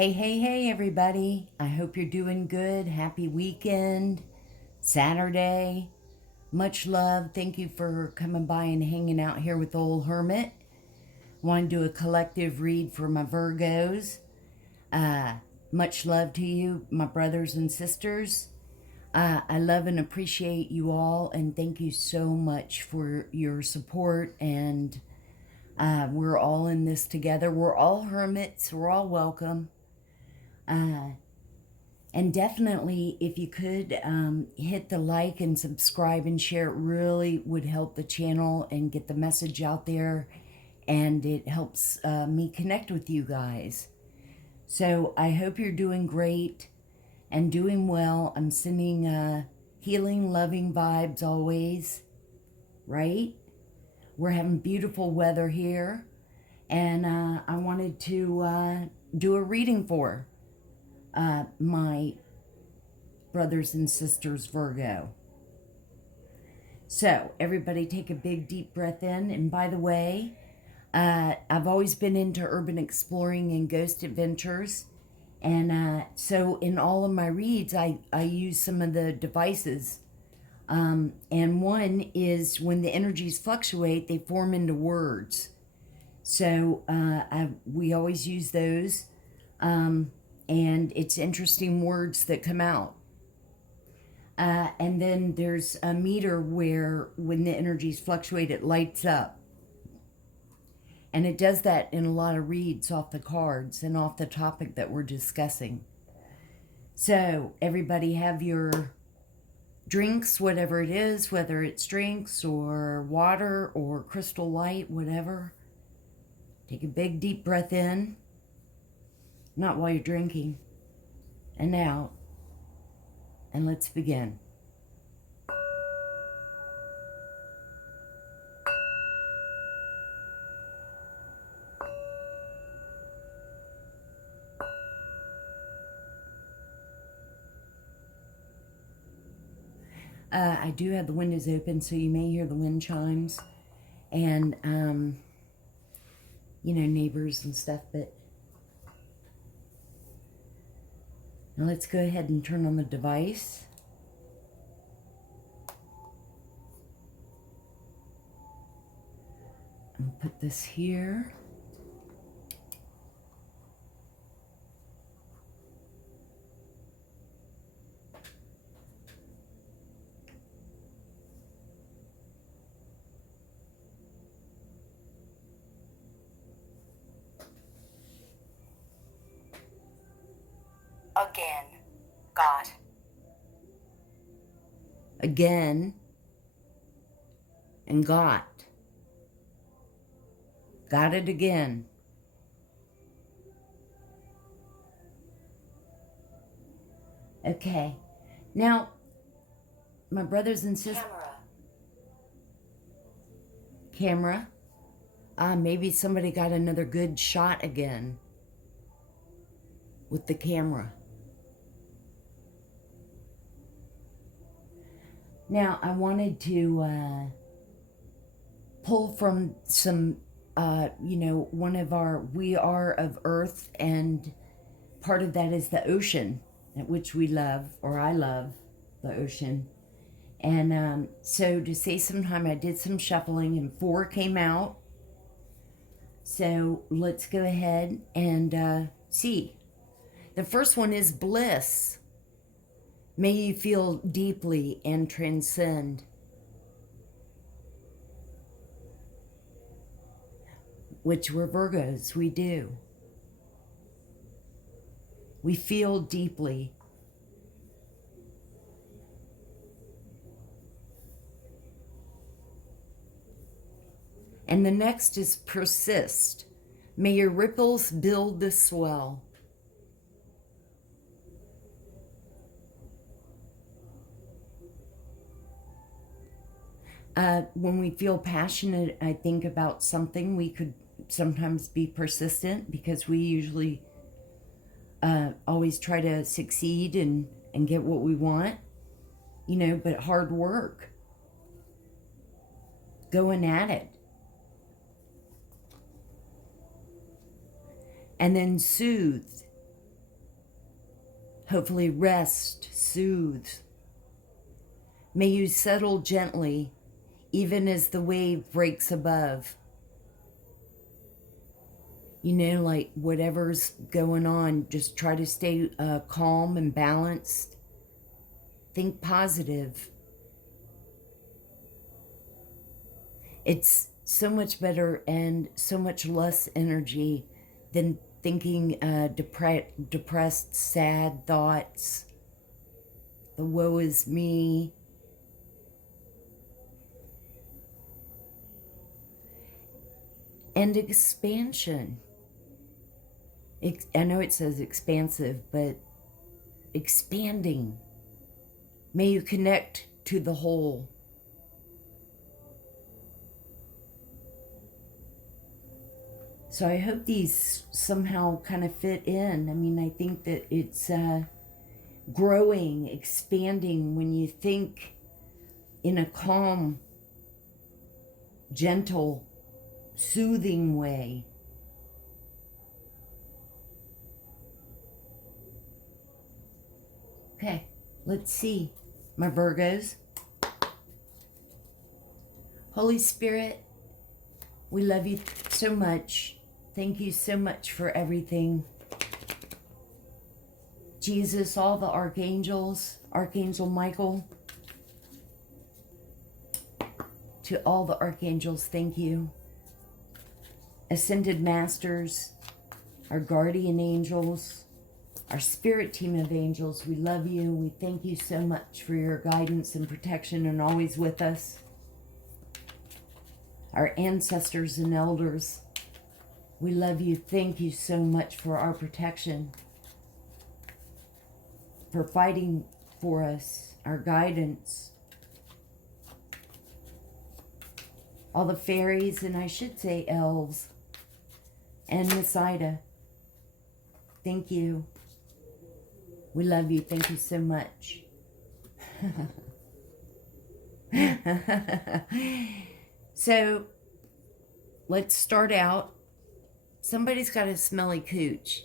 Hey, everybody. I hope you're doing good. Happy weekend, Saturday. Much love. Thank you for coming by and hanging out here with Old Hermit. Want to do a collective read for my Virgos. Much love to you, my brothers and sisters. I love and appreciate you all, and thank you so much for your support. And we're all in this together. We're all hermits. We're all welcome. And definitely, if you could hit the like and subscribe and share, it really would help the channel and get the message out there. And it helps me connect with you guys. So I hope you're doing great and doing well. I'm sending healing, loving vibes always, right? We're having beautiful weather here. And I wanted to do a reading for my brothers and sisters Virgo. So everybody take a big deep breath in. And by the way, I've always been into urban exploring and ghost adventures. And so in all of my reads, I use some of the devices. And one is when the energies fluctuate, they form into words. So we always use those. And it's interesting words that come out. And then there's a meter where when the energies fluctuate, it lights up. And it does that in a lot of reads off the cards and off the topic that we're discussing. So everybody have your drinks, whatever it is, whether it's drinks or water or crystal light, whatever. Take a big deep breath in. Not while you're drinking. And out. And let's begin. I do have the windows open, so you may hear the wind chimes and, neighbors and stuff, but now let's go ahead and turn on the device. And put this here. Again, got. Again and got. Got it again. Okay. Now, my brothers and sisters. Camera. Maybe somebody got another good shot again with the camera. Now, I wanted to pull from some, one of our, we are of Earth, and part of that is the ocean, which we love, or I love the ocean. And so to save some time, I did some shuffling, and 4 came out. So let's go ahead and see. The first one is bliss. May you feel deeply and transcend. Which we're Virgos, we do. We feel deeply. And the next is persist. May your ripples build the swell. When we feel passionate, I think, about something, we could sometimes be persistent because we usually always try to succeed and get what we want, but hard work. Going at it. And then soothe. hopefully rest, soothe. May you settle gently, even as the wave breaks above. You know, like whatever's going on, just try to stay calm and balanced. Think positive. It's so much better and so much less energy than thinking depressed, sad thoughts. The woe is me. And expansion. I know it says expansive, but expanding. May you connect to the whole. So I hope these somehow kind of fit in. I mean, I think that it's growing, expanding when you think in a calm, gentle, soothing way. Okay, let's see, my Virgos. Holy Spirit, we love you so much. Thank you so much for everything. Jesus, all the archangels, Archangel Michael, to all the archangels, thank you. Ascended Masters, our guardian angels, our spirit team of angels, we love you. We thank you so much for your guidance and protection and always with us. Our ancestors and elders, we love you. Thank you so much for our protection, for fighting for us, our guidance. All the fairies, and I should say elves, and Miss Ida, thank you. We love you. Thank you so much. So, let's start out. Somebody's got a smelly cooch.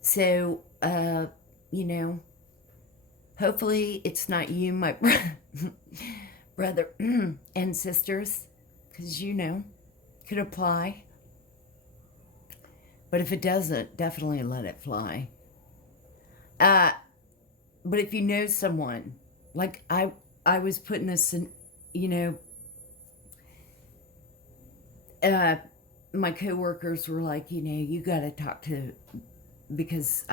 So, you know, hopefully it's not you, my brother and sisters, because, you know, could apply. But if it doesn't, definitely let it fly. But if you know someone, like I was putting this in, you know, my coworkers were like, you know, you got to talk to, because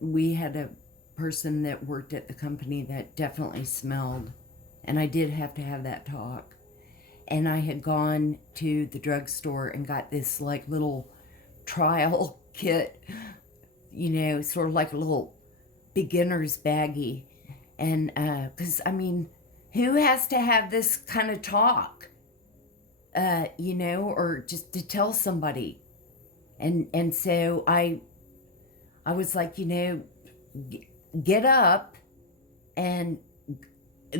we had a person that worked at the company that definitely smelled, and I did have to have that talk. And I had gone to the drugstore and got this like little trial kit, you know, sort of like a little beginner's baggie. And because, I mean, who has to have this kind of talk, you know, or just to tell somebody? And so I was like, you know, get up and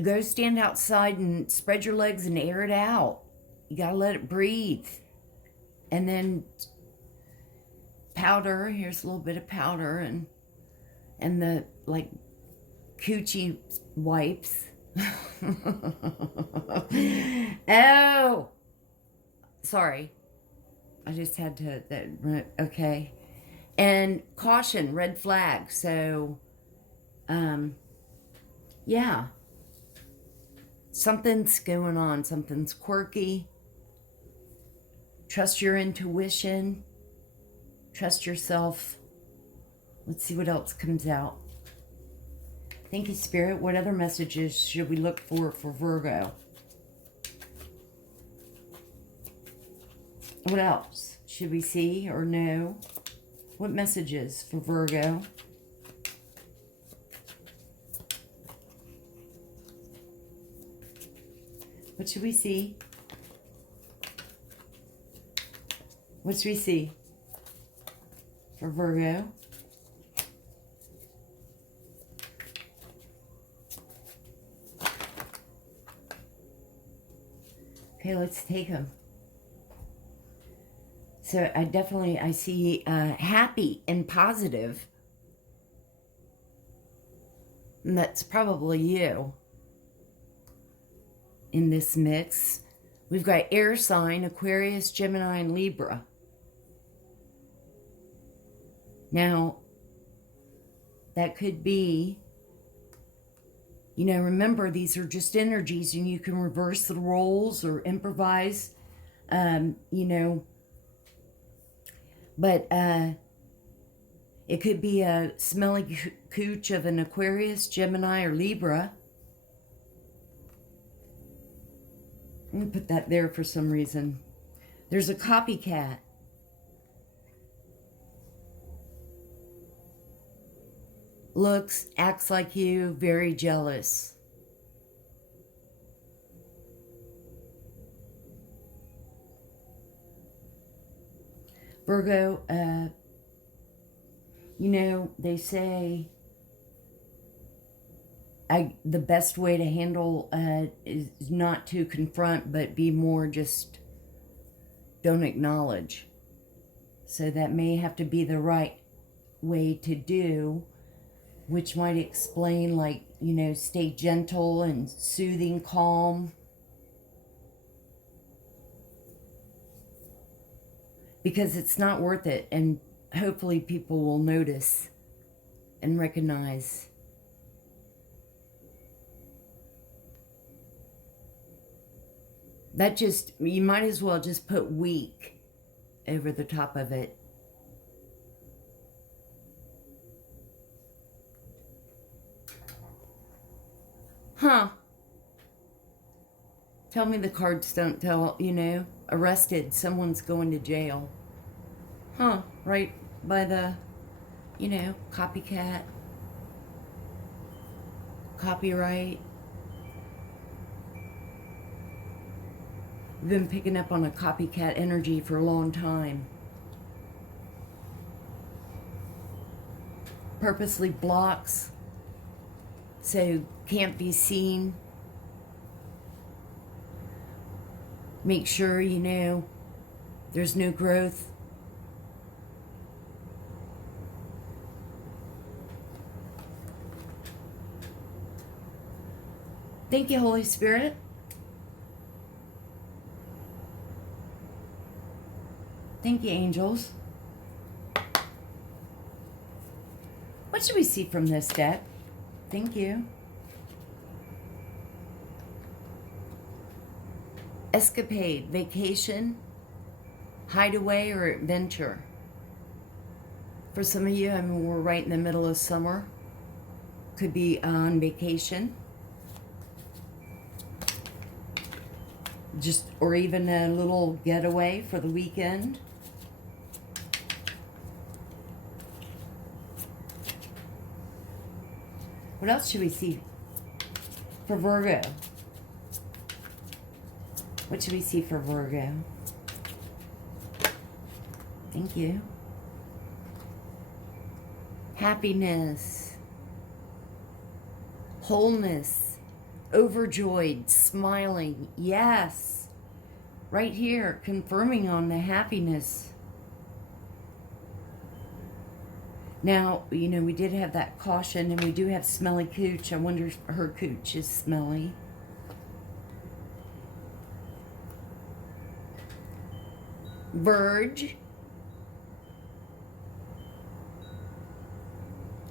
go stand outside and spread your legs and air it out. You gotta let it breathe. And then powder, here's a little bit of powder, and the like coochie wipes. Oh, sorry, I just had to, okay. And caution, red flag. So yeah, something's going on, something's quirky. Trust your intuition. Trust yourself. Let's see what else comes out. Thank you, Spirit. What other messages should we look for Virgo? What else should we see or know? What messages for Virgo? What should we see? What should we see for Virgo? Okay, let's take them. So I see happy and positive And that's probably you in this mix. We've got air sign, Aquarius, Gemini, and Libra. Now, that could be, you know, remember, these are just energies and you can reverse the roles or improvise, you know. But it could be a smelly cooch of an Aquarius, Gemini, or Libra. I'm going to put that there for some reason. There's a copycat. Looks, acts like you, very jealous. Virgo, you know, they say the best way to handle is not to confront, but be more just don't acknowledge. So that may have to be the right way to do, which might explain, like, you know, stay gentle and soothing, calm. Because it's not worth it, and hopefully people will notice and recognize. That just, you might as well just put weak over the top of it. Huh. Tell me the cards don't tell, you know, arrested, someone's going to jail. Huh, right by the, you know, copycat, copyright. We've been picking up on a copycat energy for a long time. Purposely blocks, so can't be seen. Make sure, you know, there's no growth. Thank you, Holy Spirit. Thank you, angels. What should we see from this deck? Thank you. Escapade, vacation, hideaway, or adventure. For some of you, I mean, we're right in the middle of summer. Could be on vacation. Just, or even a little getaway for the weekend. What else should we see for Virgo? What should we see for Virgo? Thank you. Happiness, wholeness, overjoyed, smiling. Yes, right here, confirming on the happiness. Now, you know, we did have that caution, and we do have Smelly Cooch. I wonder if her cooch is smelly. Verge.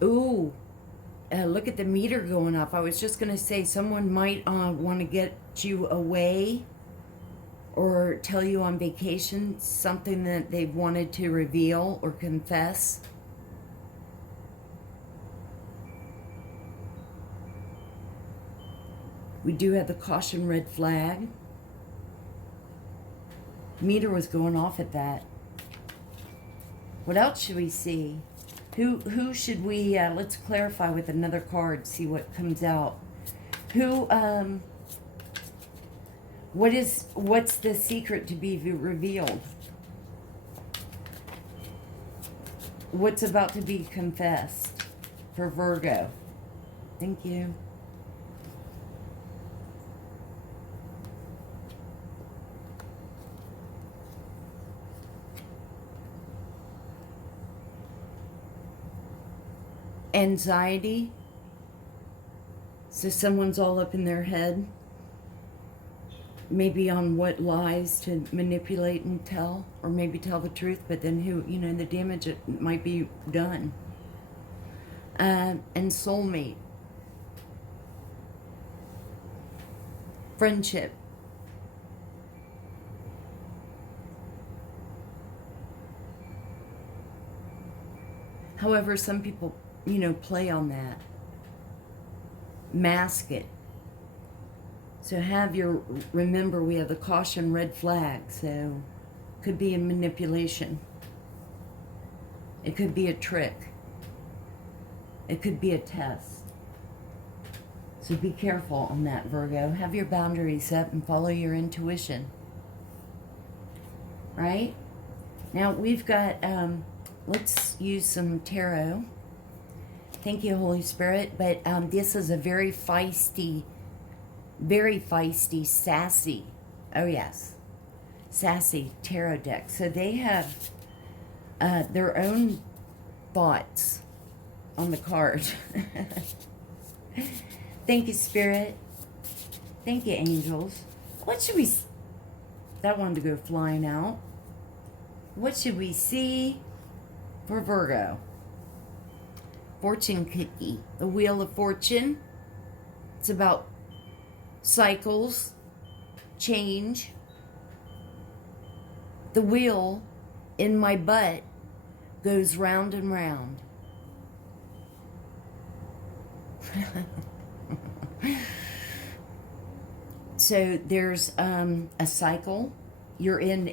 Ooh, look at the meter going up. I was just going to say someone might want to get you away or tell you on vacation something that they've wanted to reveal or confess. We do have the caution red flag. Meter was going off at that. What else should we see? Who should we, let's clarify with another card, see what comes out. What's the secret to be revealed? What's about to be confessed for Virgo? Thank you. Anxiety, So someone's all up in their head, maybe on what lies to manipulate and tell, or maybe tell the truth, but then who, you know, the damage it might be done. And soulmate. Friendship. However, some people, you know, play on that. Mask it. So remember we have the caution red flag, so could be a manipulation. It could be a trick. It could be a test. So be careful on that, Virgo. Have your boundaries up and follow your intuition. Right? Now we've got, let's use some tarot. Thank you, Holy Spirit. But this is a very feisty, sassy, oh yes, sassy tarot deck. So they have their own thoughts on the card. Thank you, Spirit. Thank you, angels. What should we... That wanted to go flying out. What should we see for Virgo? Fortune cookie. The Wheel of Fortune. It's about cycles, change. The wheel in my butt goes round and round. So there's a cycle you're in.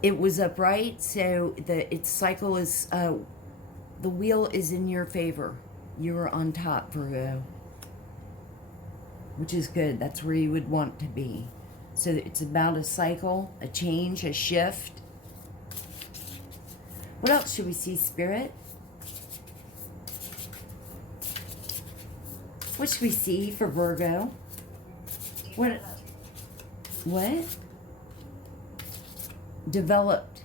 It was upright, so its cycle is the wheel is in your favor. You're on top, Virgo, which is good. That's where you would want to be. So it's about a cycle, a change, a shift. What else should we see, Spirit? What should we see for Virgo? What? Developed.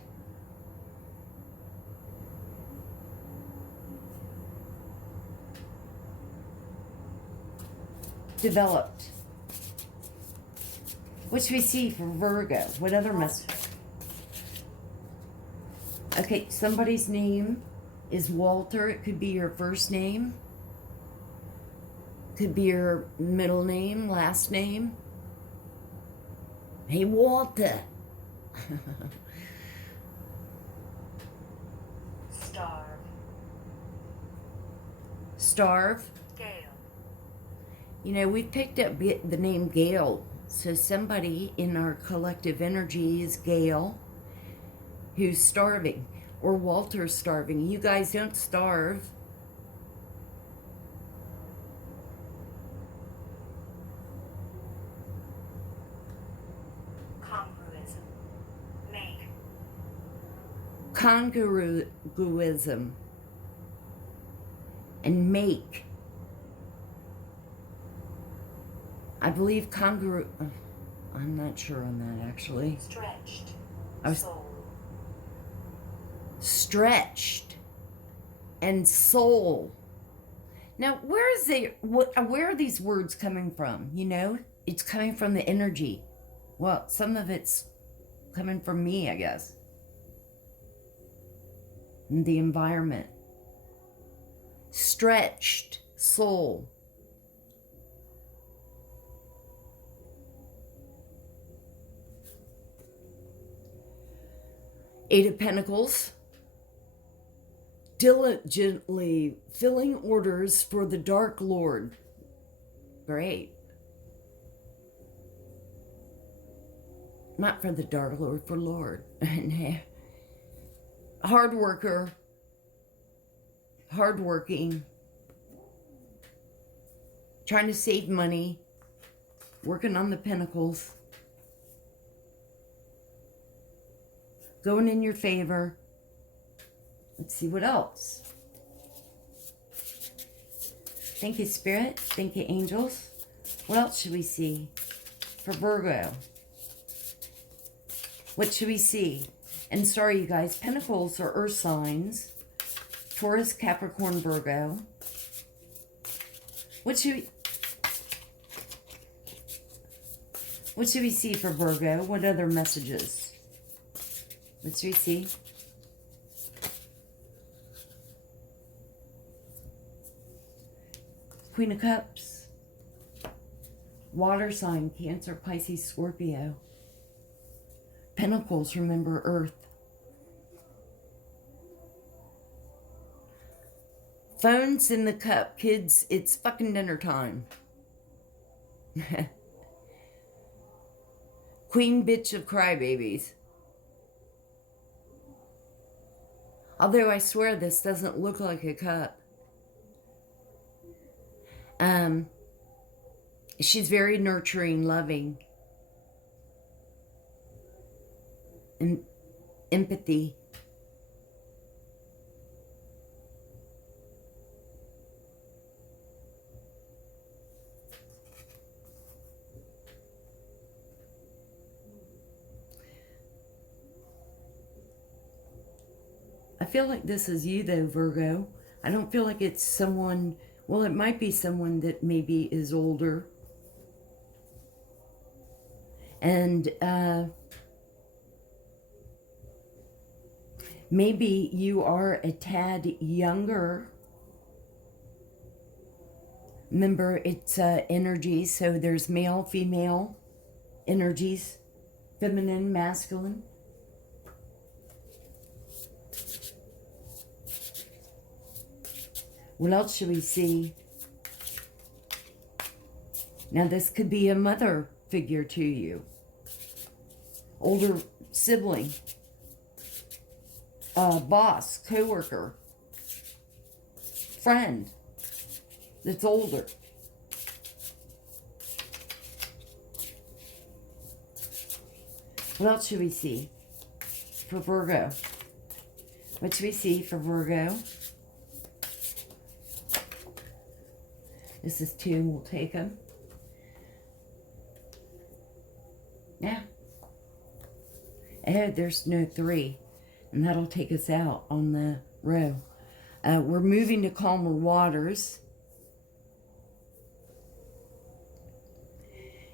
Developed. What should we see for Virgo? What other message? Okay, somebody's name is Walter. It could be your first name. Could be your middle name, last name. Hey, Walter. Starve. Starve. Gale. You know, we picked up the name Gale. So somebody in our collective energy is Gale, who's starving. Or Walter's starving. You guys don't starve. Congruism and make. I believe I'm not sure on that actually. Stretched. Soul. Stretched and soul. Now, where are these words coming from? You know, it's coming from the energy. Well, some of it's coming from me, I guess. The environment. Stretched soul. Eight of Pentacles. Diligently filling orders for the Dark Lord. Great. Not for the Dark Lord, for Lord. Hard worker, hardworking, trying to save money, working on the pentacles, going in your favor. Let's see what else. Thank you, Spirit. Thank you, angels. What else should we see for Virgo? What should we see? And sorry, you guys, Pentacles are earth signs. Taurus, Capricorn, Virgo. What should we see for Virgo? What other messages? What should we see? Queen of Cups. Water sign, Cancer, Pisces, Scorpio. Pentacles, remember Earth. Phones in the cup. Kids, it's fucking dinner time. Queen bitch of crybabies. Although I swear this doesn't look like a cup. She's very nurturing, loving, and empathy. I feel like this is you though, Virgo. I don't feel like it's someone, well, it might be someone that maybe is older. And maybe you are a tad younger. Remember, it's energy, so there's male, female energies, feminine, masculine. What else should we see? Now, this could be a mother figure to you. Older sibling. Boss, co-worker. Friend that's older. What else should we see for Virgo? What should we see for Virgo? This is 2, we'll take them. Yeah. Oh, there's no 3. And that'll take us out on the row. We're moving to calmer waters.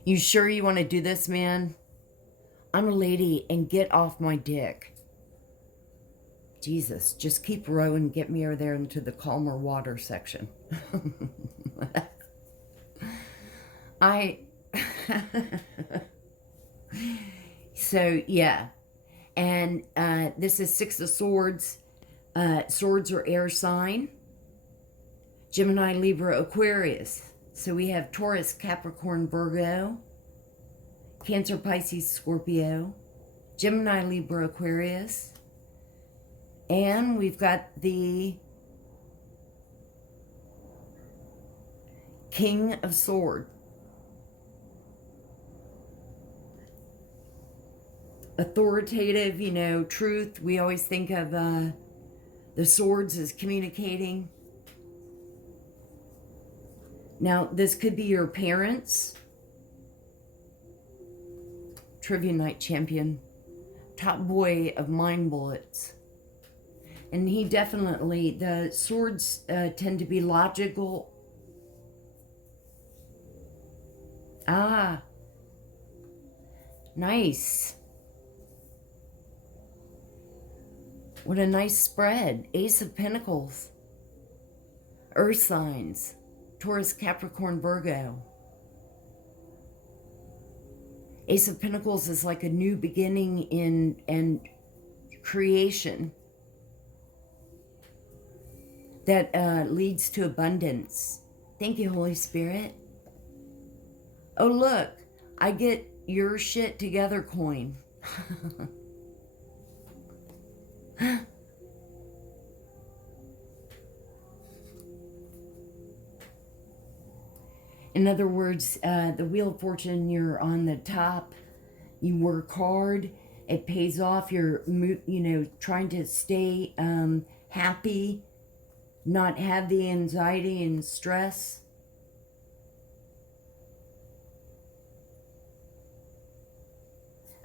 You sure you want to do this, man? I'm a lady and get off my dick. Jesus, just keep rowing, get me over there into the calmer water section. So, yeah. And this is 6 of Swords. Swords are air sign. Gemini, Libra, Aquarius. So we have Taurus, Capricorn, Virgo. Cancer, Pisces, Scorpio. Gemini, Libra, Aquarius. And we've got the King of Swords. Authoritative, you know, truth. We always think of the swords as communicating. Now, this could be your parents. Trivia night champion. Top boy of mind bullets. And he definitely, the swords tend to be logical. Ah. Nice. What a nice spread. Ace of Pentacles. Earth signs. Taurus, Capricorn, Virgo. Ace of Pentacles is like a new beginning and creation that leads to abundance. Thank you, Holy Spirit. Oh, look. I get your shit together coin. In other words, the Wheel of Fortune, you're on the top, you work hard, it pays off, you're, you know, trying to stay happy, not have the anxiety and stress.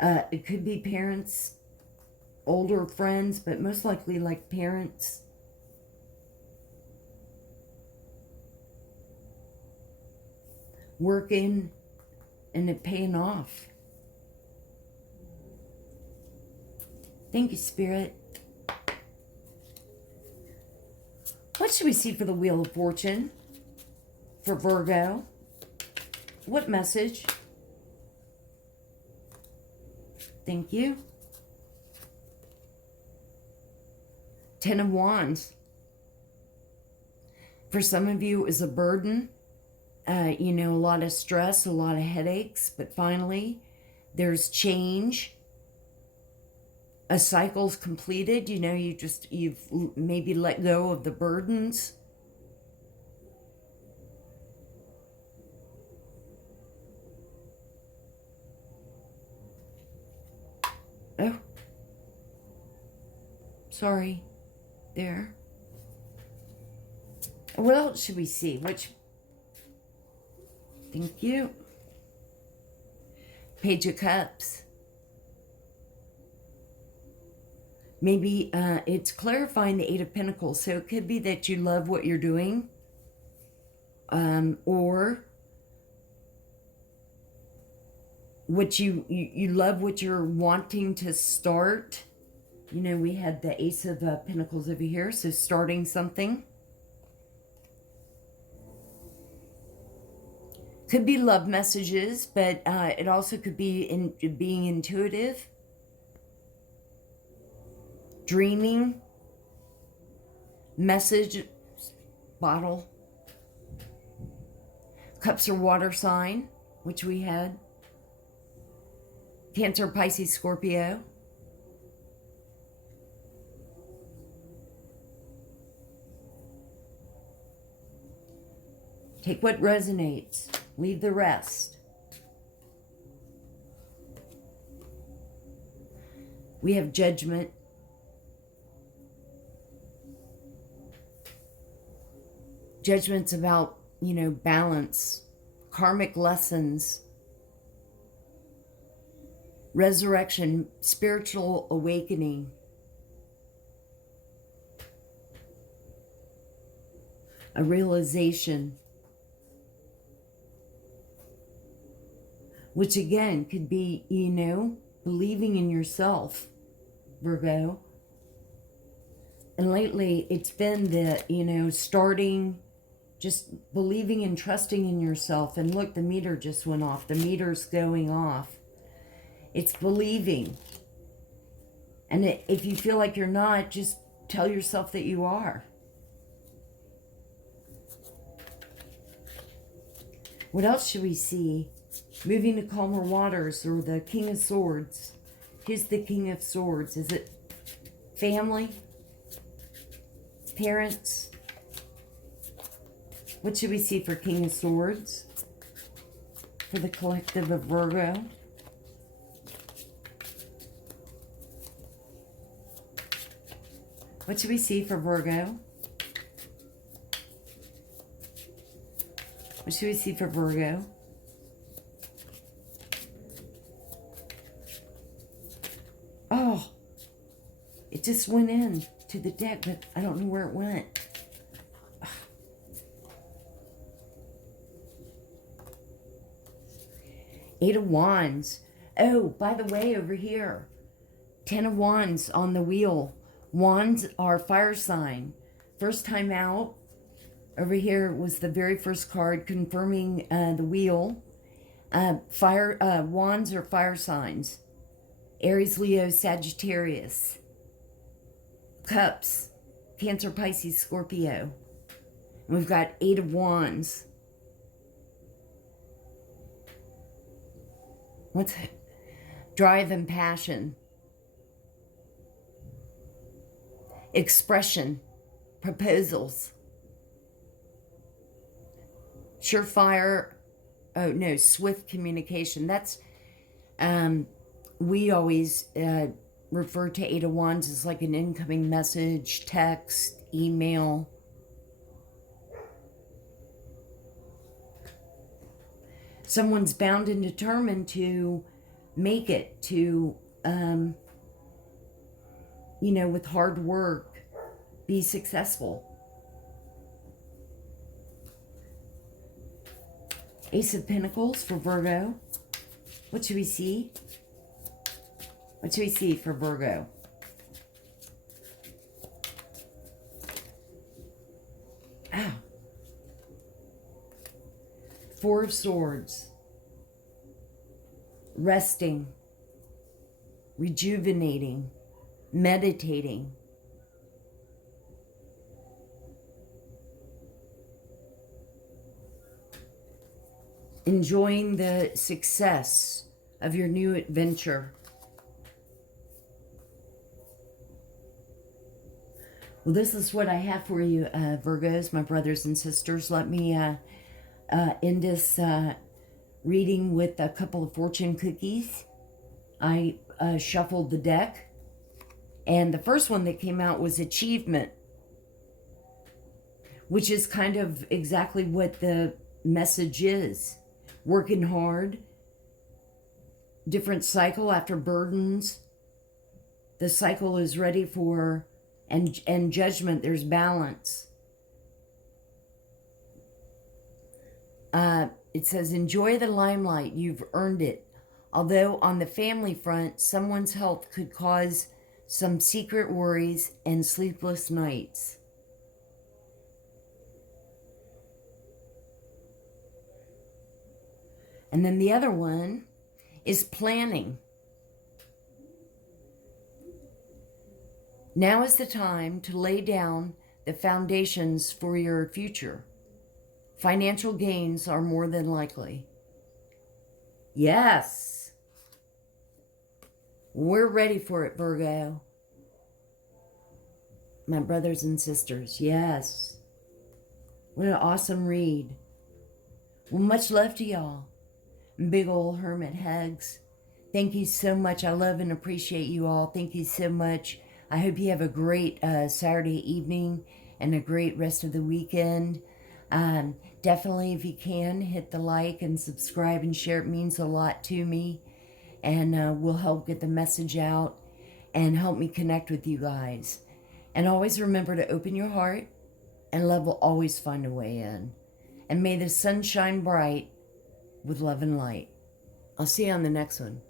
It could be parents, older friends, but most likely like parents. working and it paying off. Thank you, Spirit. What should we see for the Wheel of Fortune for Virgo? What message? Thank you. Ten of Wands. For some of you, it was a burden. You know, a lot of stress, a lot of headaches. But finally, there's change. A cycle's completed. You know, you've maybe let go of the burdens. Oh. Sorry. There. What else should we see? Thank you. Page of Cups. Maybe it's clarifying the Eight of Pentacles. So it could be that you love what you're doing. Or what you love what you're wanting to start. You know, we had the Ace of Pentacles over here. So starting something. Could be love messages, but it also could be being intuitive. Dreaming. Message. Bottle. Cups are water sign, which we had. Cancer, Pisces, Scorpio. Take what resonates. Leave the rest. We have Judgment. Judgment's about, you know, balance, karmic lessons, resurrection, spiritual awakening. A realization. Which again could be, you know, believing in yourself, Virgo. And lately it's been the, you know, starting, just believing and trusting in yourself. And look, the meter just went off. The meter's going off. It's believing. And if you feel like you're not, just tell yourself that you are. What else should we see? Moving to calmer waters, or the King of Swords. Who's the King of Swords? Is it family? Parents? What should we see for King of Swords? For the collective of Virgo? What should we see for Virgo? What should we see for Virgo? Oh, it just went in to the deck, but I don't know where it went. Eight of Wands. Oh, by the way, over here, 10 of Wands on the wheel. Wands are fire sign. First time out. Over here was the very first card confirming the wheel. Wands are fire signs. Aries, Leo, Sagittarius. Cups. Cancer, Pisces, Scorpio. And we've got 8 of Wands. What's it? Drive and passion. Expression. Proposals. Surefire. Oh, no, swift communication. That's, we always refer to 8 of Wands as like an incoming message, text, email. Someone's bound and determined to make it, to, you know, with hard work, be successful. Ace of Pentacles for Virgo. What should we see? What should we see for Virgo? Ow. Four of Swords. Resting. Rejuvenating. Meditating. Enjoying the success of your new adventure. Well, this is what I have for you, Virgos, my brothers and sisters. Let me end this reading with a couple of fortune cookies. I shuffled the deck, and the first one that came out was Achievement, which is kind of exactly what the message is. Working hard, different cycle after burdens. The cycle is ready for, and judgment, there's balance. It says, enjoy the limelight, you've earned it. Although on the family front, someone's health could cause some secret worries and sleepless nights. And then the other one is planning. Now is the time to lay down the foundations for your future. Financial gains are more than likely. Yes. We're ready for it, Virgo. My brothers and sisters, yes. What an awesome read. Well, much love to y'all. Big old hermit hugs. Thank you so much. I love and appreciate you all. Thank you so much. I hope you have a great Saturday evening and a great rest of the weekend. Definitely, if you can, hit the like and subscribe and share. It means a lot to me, and will help get the message out and help me connect with you guys. And always remember to open your heart, and love will always find a way in. And may the sun shine bright with love and light. I'll see you on the next one.